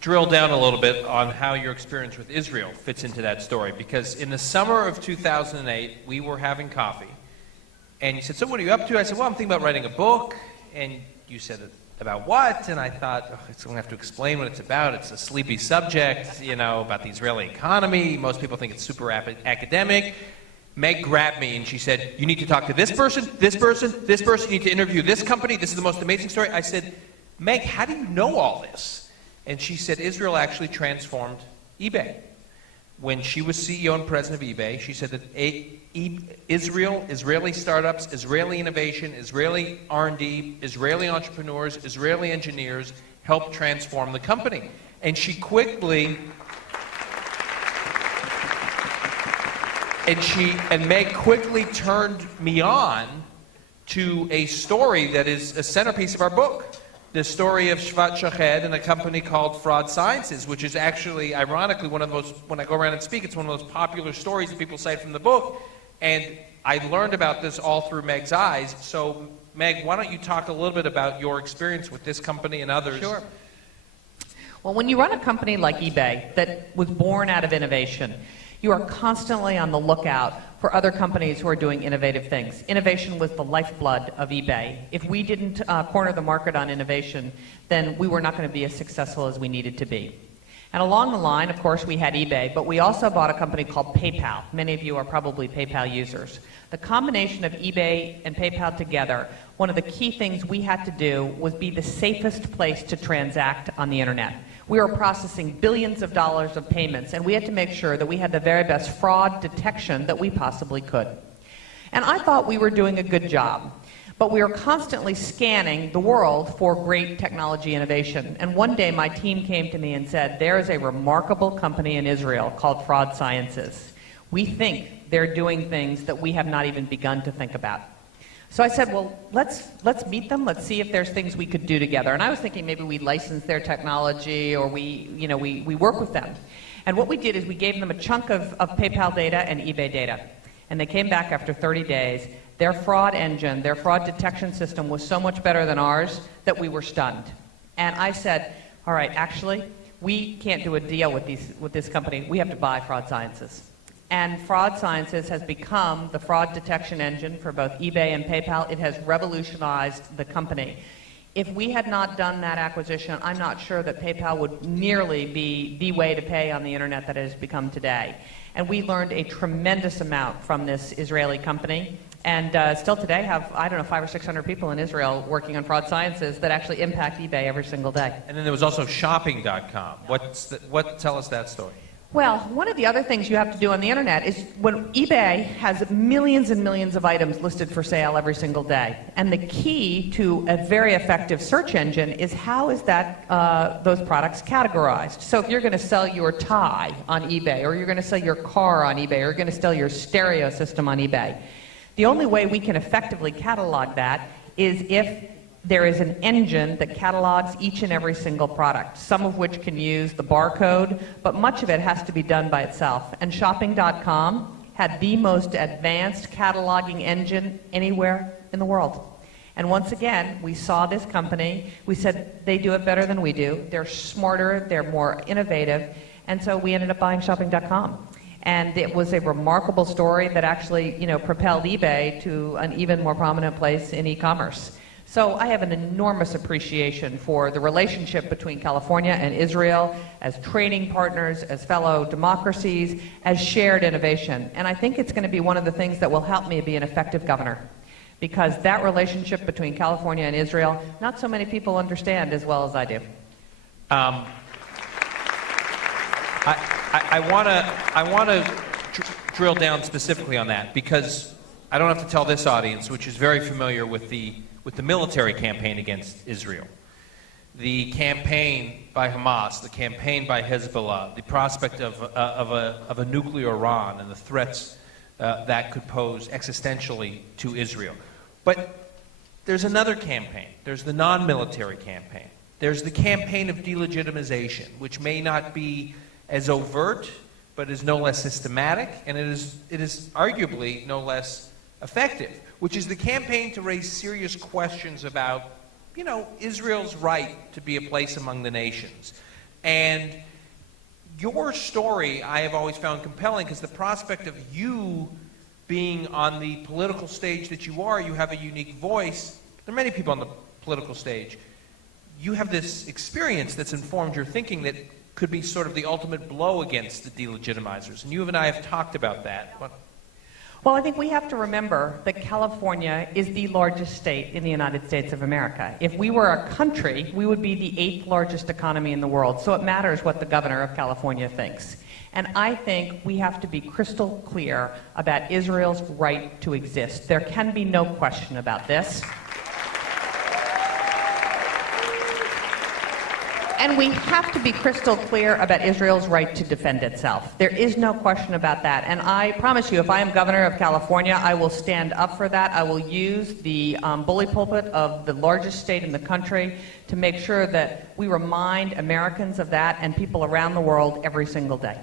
drill down a little bit on how your experience with Israel fits into that story. Because in the summer of 2008, we were having coffee, and you said, so what are you up to? I said, well, I'm thinking about writing a book. And you said, about what? And I thought, oh, I'm going to have to explain what it's about. It's a sleepy subject, you know, about the Israeli economy. Most people think it's super academic. Meg grabbed me and she said, you need to talk to this person, this person, this person. You need to interview this company. This is the most amazing story. I said, Meg, how do you know all this? And she said, Israel actually transformed eBay. When she was CEO and president of eBay, she said that Israeli startups, Israeli innovation, Israeli R&D, Israeli entrepreneurs, Israeli engineers helped transform the company. And she quickly... And Meg quickly turned me on to a story that is a centerpiece of our book. The story of Shvat Shahed and a company called Fraud Sciences, which is actually, ironically, one of the most, when I go around and speak, it's one of the most popular stories that people cite from the book. And I learned about this all through Meg's eyes. So, Meg, why don't you talk a little bit about your experience with this company and others? Sure. Well, when you run a company like eBay that was born out of innovation, you are constantly on the lookout for other companies who are doing innovative things. Innovation was the lifeblood of eBay. If we didn't corner the market on innovation, then we were not going to be as successful as we needed to be. And along the line, of course, we had eBay, but we also bought a company called PayPal. Many of you are probably PayPal users. The combination of eBay and PayPal together, one of the key things we had to do was be the safest place to transact on the internet. We were processing billions of dollars of payments, and we had to make sure that we had the very best fraud detection that we possibly could. And I thought we were doing a good job, but we were constantly scanning the world for great technology innovation. And one day my team came to me and said, there is a remarkable company in Israel called Fraud Sciences. We think they're doing things that we have not even begun to think about. So I said, well, let's meet them. Let's see if there's things we could do together. And I was thinking maybe we license their technology or we work with them. And what we did is we gave them a chunk of PayPal data and eBay data. And they came back after 30 days. Their fraud engine, their fraud detection system was so much better than ours that we were stunned. And I said, all right, actually, we can't do a deal with this company. We have to buy Fraud Sciences. And Fraud Sciences has become the fraud detection engine for both eBay and PayPal. It has revolutionized the company. If we had not done that acquisition, I'm not sure that PayPal would nearly be the way to pay on the internet that it has become today. And we learned a tremendous amount from this Israeli company. And still today have, I don't know, 500 or 600 people in Israel working on Fraud Sciences that actually impact eBay every single day. And then there was also shopping.com. Tell us that story. Well, one of the other things you have to do on the internet is when eBay has millions and millions of items listed for sale every single day. And the key to a very effective search engine is how is that those products categorized. So if you're going to sell your tie on eBay, or you're going to sell your car on eBay, or you're going to sell your stereo system on eBay, the only way we can effectively catalog that is if there is an engine that catalogs each and every single product, some of which can use the barcode, but much of it has to be done by itself. And shopping.com had the most advanced cataloging engine anywhere in the world. And once again, we saw this company, we said they do it better than we do, they're smarter, they're more innovative, and so we ended up buying shopping.com. And it was a remarkable story that actually, propelled eBay to an even more prominent place in e-commerce. So I have an enormous appreciation for the relationship between California and Israel as trading partners, as fellow democracies, as shared innovation. And I think it's going to be one of the things that will help me be an effective governor. Because that relationship between California and Israel, not so many people understand as well as I do. I want to drill down specifically on that, because I don't have to tell this audience, which is very familiar with the military campaign against Israel. The campaign by Hamas, the campaign by Hezbollah, the prospect of a nuclear Iran and the threats that could pose existentially to Israel. But there's another campaign. There's the non-military campaign. There's the campaign of delegitimization, which may not be as overt, but is no less systematic, and it is arguably no less effective, which is the campaign to raise serious questions about, Israel's right to be a place among the nations, And your story I have always found compelling because the prospect of you being on the political stage that you are, you have a unique voice. There are many people on the political stage. You have this experience that's informed your thinking that could be sort of the ultimate blow against the delegitimizers. And you and I have talked about that. Well, I think we have to remember that California is the largest state in the United States of America. If we were a country, we would be the 8th largest economy in the world. So it matters what the governor of California thinks. And I think we have to be crystal clear about Israel's right to exist. There can be no question about this. And we have to be crystal clear about Israel's right to defend itself. There is no question about that. And I promise you, if I am governor of California, I will stand up for that. I will use the bully pulpit of the largest state in the country to make sure that we remind Americans of that and people around the world every single day.